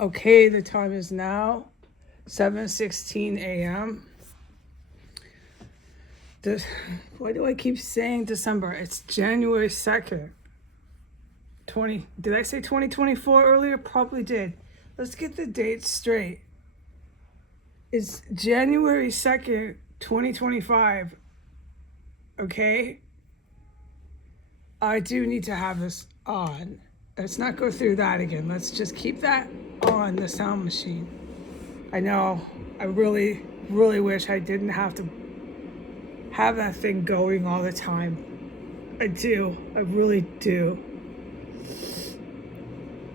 Okay, the time is now 7:16 a.m. Why do I keep saying December? It's January 2nd. Did I say 2024 earlier? Probably did. Let's get the dates straight. It's January 2nd, 2025. Okay? I do need to have this on. Let's not go through that again. Let's just keep that on the sound machine. I know, I really, really wish I didn't have to have that thing going all the time. I do. I really do.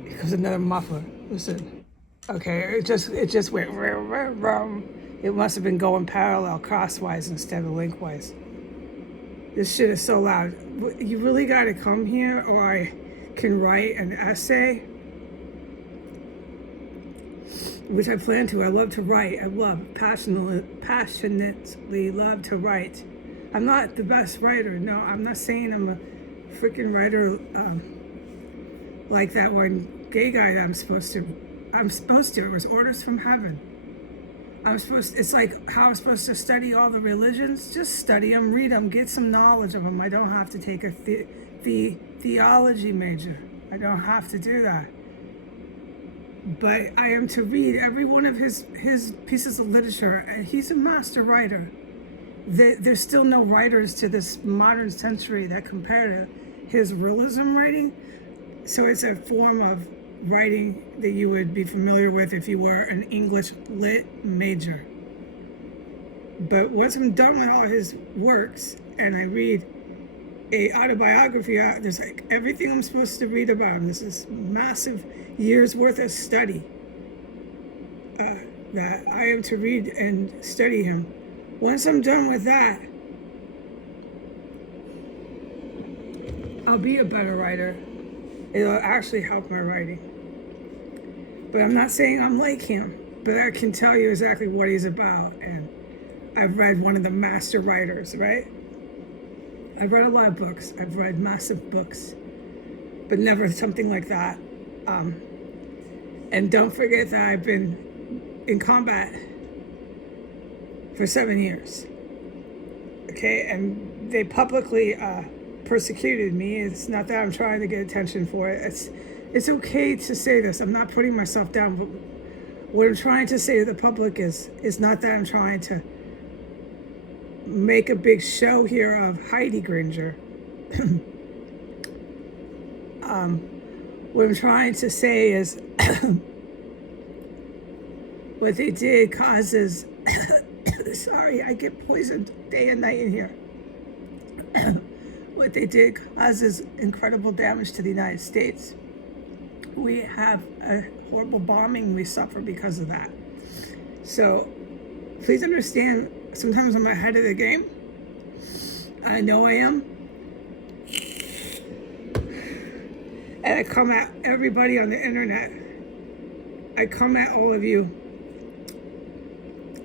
Here comes another muffler. Listen. Okay, it just went. It must have been going parallel, crosswise instead of linkwise. This shit is so loud. You really got to come here, or I can write an essay, which I plan to. I love to write. I passionately love to write. I'm not the best writer. No, I'm not saying I'm a freaking writer like that one gay guy that I'm supposed to. It was orders from heaven. It's like how I'm supposed to study all the religions. Just study them, read them, get some knowledge of them. I don't have to take a theology major. I don't have to do that. But I am to read every one of his pieces of literature. And he's a master writer. There's still no writers to this modern century that compare to his realism writing. So it's a form of writing that you would be familiar with if you were an English lit major. But once I'm done with all his works and I read a autobiography, there's like everything I'm supposed to read about him. This is massive years worth of study that I am to read and study him. Once I'm done with that, I'll be a better writer. It'll actually help my writing. But I'm not saying I'm like him, but I can tell you exactly what he's about. And I've read one of the master writers, right? I've read a lot of books. I've read massive books, but never something like that. And don't forget that I've been in combat for 7 years. Okay, and they publicly persecuted me. It's not that I'm trying to get attention for it. It's okay to say this. I'm not putting myself down, but what I'm trying to say to the public is not that I'm trying to make a big show here of Heidi Granger. What I'm trying to say is what they did causes sorry, I get poisoned day and night in here. What they did causes incredible damage to the United States. We have a horrible bombing we suffer because of that. So please understand, sometimes I'm ahead of the game. I know I am. And I come at everybody on the internet. I come at all of you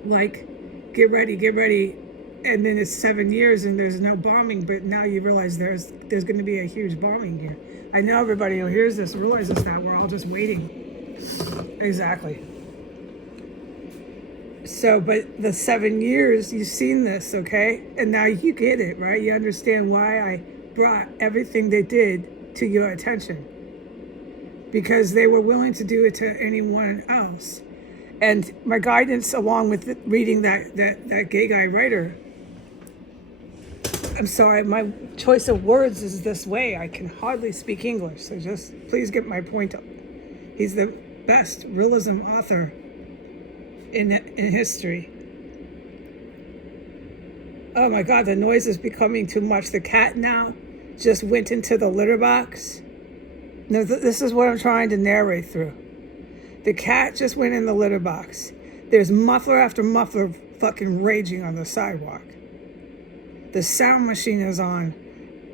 like, get ready. And then it's 7 years and there's no bombing, but now you realize there's going to be a huge bombing here. I know everybody who hears this realizes that we're all just waiting. Exactly. So, but the 7 years, you've seen this, okay? And now you get it, right? You understand why I brought everything they did to your attention. Because they were willing to do it to anyone else. And my guidance, along with reading that gay guy writer, I'm sorry, my choice of words is this way. I can hardly speak English, so just please get my point up. He's the best realism author in history. Oh my God, the noise is becoming too much. The cat now just went into the litter box. No, this is what I'm trying to narrate through. The cat just went in the litter box. There's muffler after muffler fucking raging on the sidewalk. The sound machine is on.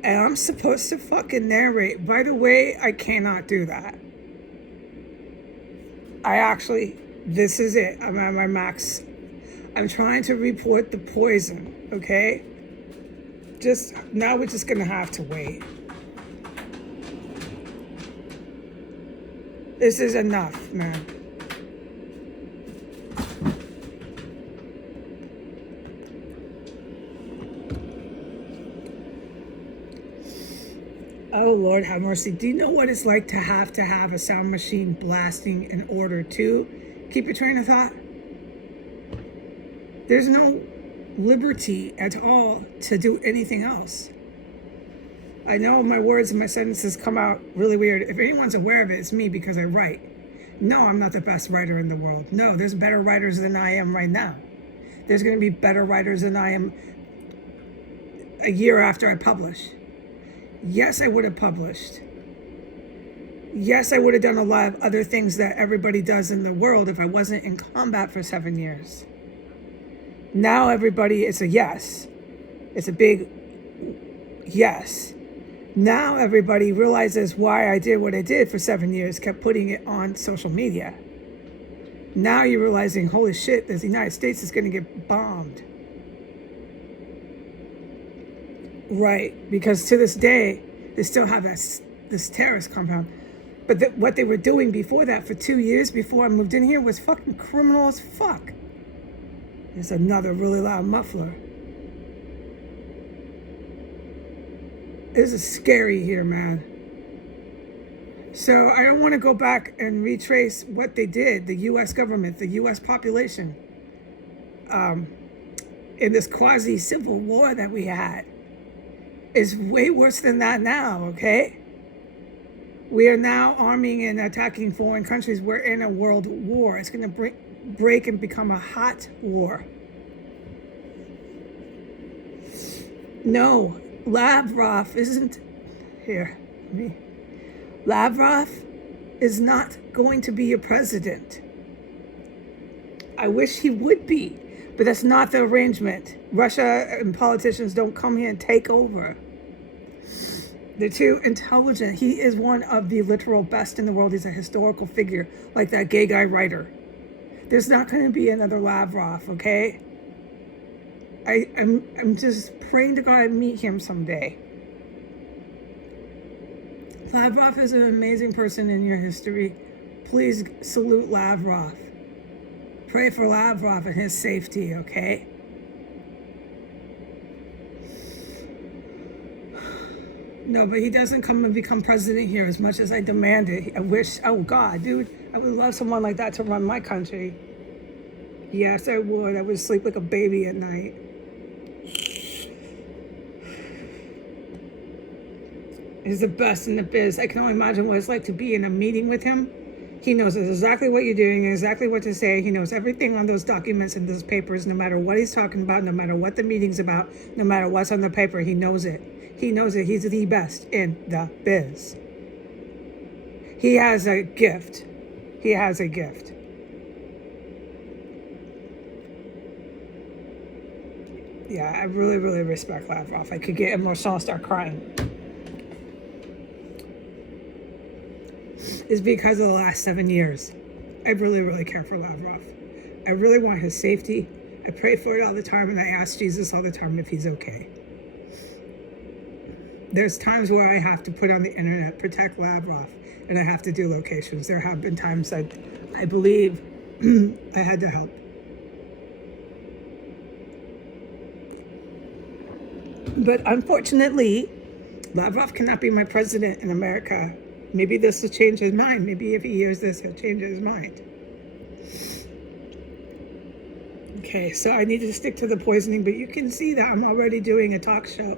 And I'm supposed to fucking narrate. By the way, I cannot do that. This is it. I'm at my max. I'm trying to report the poison, okay? Now we're just gonna have to wait. This is enough, man. Oh, Lord, have mercy. Do you know what it's like to have a sound machine blasting in order to keep your train of thought? There's no liberty at all to do anything else. I know my words and my sentences come out really weird. If anyone's aware of it, it's me, because I write. No, I'm not the best writer in the world. No, there's better writers than I am right now. There's going to be better writers than I am a year after I publish. Yes, I would have published. Yes, I would have done a lot of other things that everybody does in the world if I wasn't in combat for 7 years. Now everybody, it's a yes. It's a big yes. Now everybody realizes why I did what I did for 7 years, kept putting it on social media. Now you're realizing, holy shit, the United States is going to get bombed. Right, because to this day, they still have this terrorist compound. But what they were doing before that, for 2 years before I moved in here, was fucking criminal as fuck. There's another really loud muffler. This is scary here, man. So I don't want to go back and retrace what they did, the U.S. government, the U.S. population, in this quasi-civil war that we had. Is way worse than that now, okay? We are now arming and attacking foreign countries. We're in a world war. It's going to break and become a hot war. No, Lavrov isn't here. Lavrov is not going to be your president. I wish he would be, but that's not the arrangement. Russia and politicians don't come here and take over. They're too intelligent. He is one of the literal best in the world. He's a historical figure, like that gay guy writer. There's not going to be another Lavrov, okay? I'm just praying to God I meet him someday. Lavrov is an amazing person in your history. Please salute Lavrov. Pray for Lavrov and his safety, okay? No, but he doesn't come and become president here as much as I demand it. I wish, oh God, dude, I would love someone like that to run my country. Yes, I would. I would sleep like a baby at night. He's the best in the biz. I can only imagine what it's like to be in a meeting with him. He knows exactly what you're doing, exactly what to say. He knows everything on those documents and those papers, no matter what he's talking about, no matter what the meeting's about, no matter what's on the paper, he knows it. He knows it. He's the best in the biz. He has a gift. He has a gift. Yeah, I really, really respect Lavrov. I could get emotional and start crying. It's because of the last 7 years. I really, really care for Lavrov. I really want his safety. I pray for it all the time, and I ask Jesus all the time if he's okay. There's times where I have to put on the internet, protect Lavrov, and I have to do locations. There have been times that I believe I had to help. But unfortunately, Lavrov cannot be my president in America. Maybe this will change his mind. Maybe if he hears this, he'll change his mind. Okay, so I need to stick to the poisoning, but you can see that I'm already doing a talk show.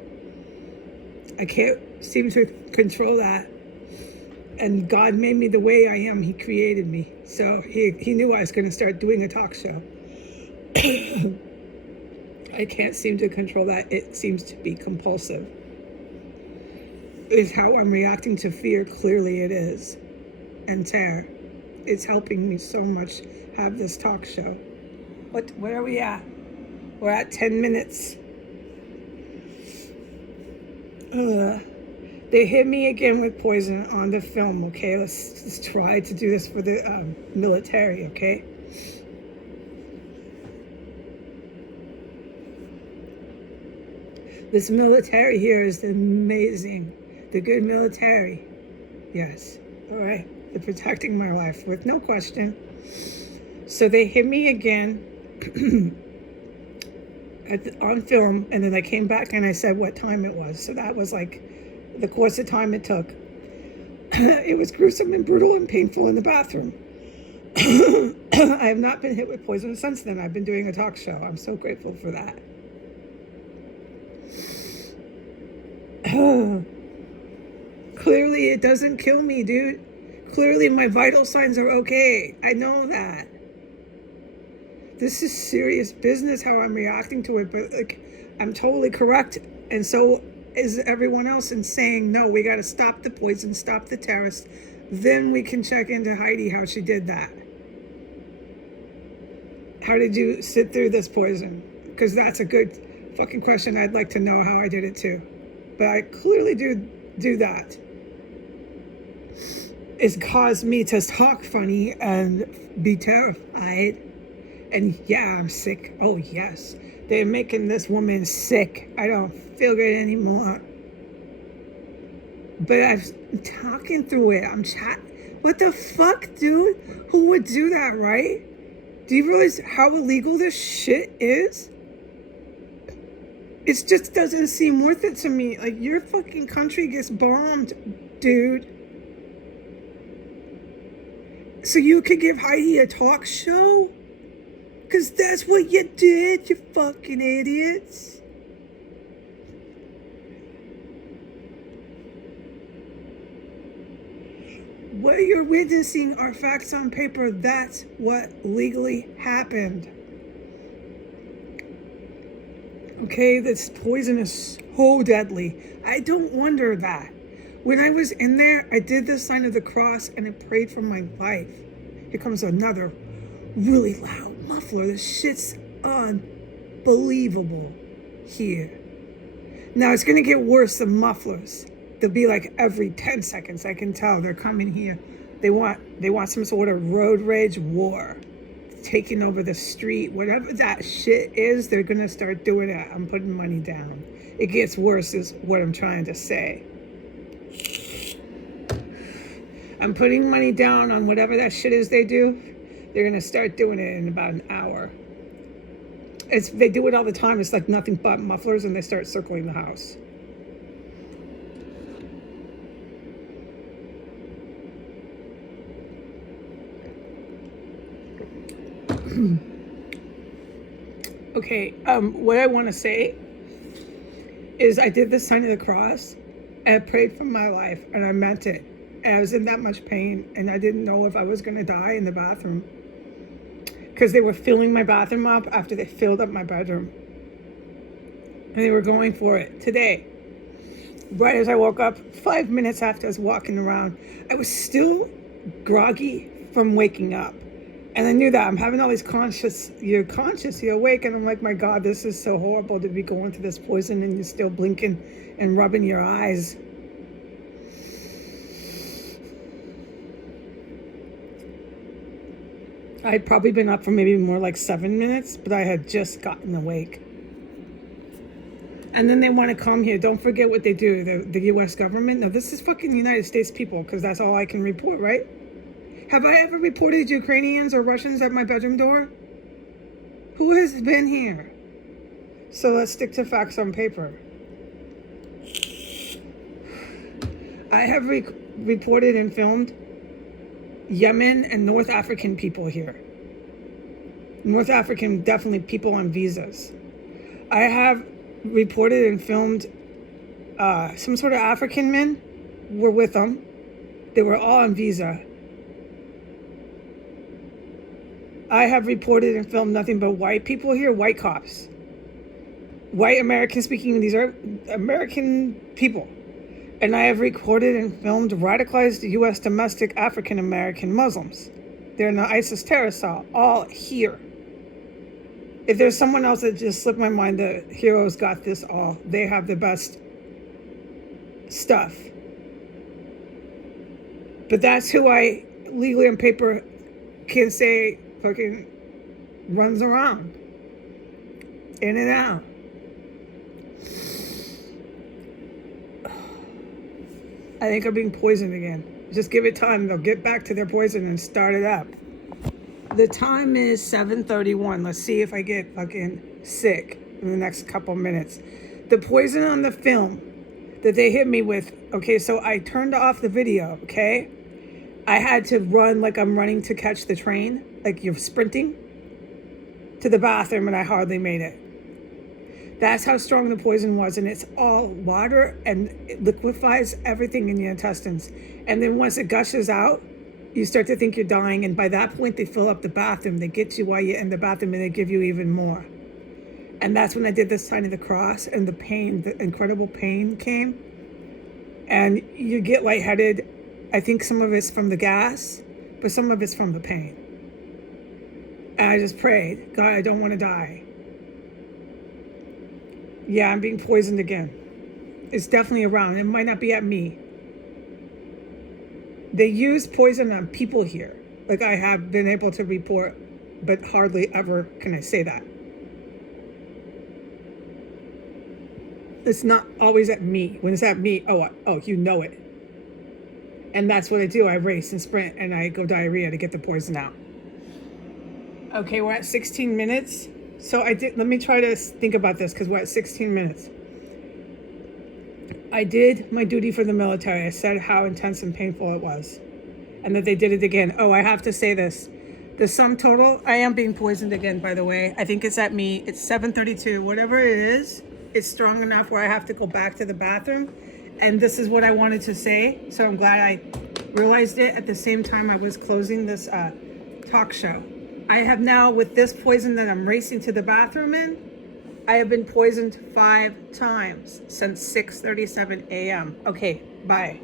I can't seem to control that. And God made me the way I am. He created me. So he knew I was going to start doing a talk show. I can't seem to control that. It seems to be compulsive. Is how I'm reacting to fear. Clearly it is. And terror. It's helping me so much have this talk show. Where are we at? We're at 10 minutes. They hit me again with poison on the film, okay? Let's try to do this for the military, okay? This military here is amazing. The good military. Yes. All right. They're protecting my life with no question. So they hit me again on film, and then I came back and I said what time it was. So that was like the course of time it took. It was gruesome and brutal and painful in the bathroom. I have not been hit with poison since then. I've been doing a talk show. I'm so grateful for that. Clearly, it doesn't kill me, dude. Clearly, my vital signs are okay. I know that. This is serious business how I'm reacting to it, but like, I'm totally correct. And so is everyone else in saying, no, we got to stop the poison, stop the terrorists. Then we can check into Heidi, how she did that. How did you sit through this poison? Because that's a good fucking question. I'd like to know how I did it too. But I clearly do that. It's caused me to talk funny and be terrified. And yeah, I'm sick. Oh yes. They're making this woman sick. I don't feel good anymore. But I'm talking through it. I'm What the fuck, dude? Who would do that, right? Do you realize how illegal this shit is? It just doesn't seem worth it to me. Like, your fucking country gets bombed, dude. So you could give Heidi a talk show? Because that's what you did, you fucking idiots. What you're witnessing are facts on paper. That's what legally happened. Okay, this poison is so deadly. I don't wonder that. When I was in there, I did the sign of the cross and I prayed for my life. Here comes another really loud muffler. This shit's unbelievable here. Now it's gonna get worse than mufflers. They'll be like every 10 seconds. I can tell they're coming here. They want some sort of road rage war, taking over the street. Whatever that shit is, they're gonna start doing it. I'm putting money down. It gets worse is what I'm trying to say. I'm putting money down on whatever that shit is they do. They're gonna start doing it in about an hour. They do it all the time. It's like nothing but mufflers, and they start circling the house. Okay, what I want to say is I did the sign of the cross, and I prayed for my life, and I meant it. And I was in that much pain, and I didn't know if I was going to die in the bathroom. Because they were filling my bathroom up after they filled up my bedroom. And they were going for it today. Right as I woke up, 5 minutes after I was walking around, I was still groggy from waking up. And I knew that I'm having all these you're awake, and I'm like, my God, this is so horrible to be going through this poison and you're still blinking and rubbing your eyes. I'd probably been up for maybe more like 7 minutes, but I had just gotten awake. And then they want to come here. Don't forget what they do, the U.S. government. No, this is fucking United States people, because that's all I can report, right? Have I ever reported Ukrainians or Russians at my bedroom door? Who has been here? So let's stick to facts on paper. I have reported and filmed Yemen and North African people here. North African, definitely people on visas. I have reported and filmed some sort of African men were with them. They were all on visa. I have reported and filmed nothing but white people here, white cops. White American speaking, these are American people. And I have recorded and filmed radicalized U.S. domestic African American Muslims. They're in the ISIS terror cell, all here. If there's someone else that just slipped my mind, the heroes got this all. They have the best stuff. But that's who I legally on paper can say fucking runs around. In and out. I think I'm being poisoned again. Just give it time. They'll get back to their poison and start it up. The time is 7:31. Let's see if I get fucking sick in the next couple minutes. The poison on the film, that they hit me with. Okay, so I turned off the video, okay? I had to run like I'm running to catch the train, like you're sprinting to the bathroom, and I hardly made it. That's how strong the poison was, and it's all water, and it liquefies everything in your intestines. And then once it gushes out, you start to think you're dying, and by that point, they fill up the bathroom. They get you while you're in the bathroom, and they give you even more. And that's when I did the sign of the cross, and the pain, the incredible pain came. And you get lightheaded. I think some of it's from the gas, but some of it's from the pain. And I just prayed, God, I don't want to die. Yeah, I'm being poisoned again. It's definitely around. It might not be at me. They use poison on people here, like I have been able to report, but hardly ever can I say that. It's not always at me. When it's at me, oh, you know it. And that's what I do. I race and sprint, and I go diarrhea to get the poison out. Okay, we're at 16 minutes. So let me try to think about this, because we're at 16 minutes. I did my duty for the military. I said how intense and painful it was, and that they did it again. Oh, I have to say this. The sum total, I am being poisoned again, by the way. I think it's at me. It's 7:32. Whatever it is, it's strong enough where I have to go back to the bathroom. And this is what I wanted to say. So I'm glad I realized it at the same time I was closing this talk show. I have now, with this poison that I'm racing to the bathroom in, I have been poisoned 5 times since 6:37 a.m. Okay, bye.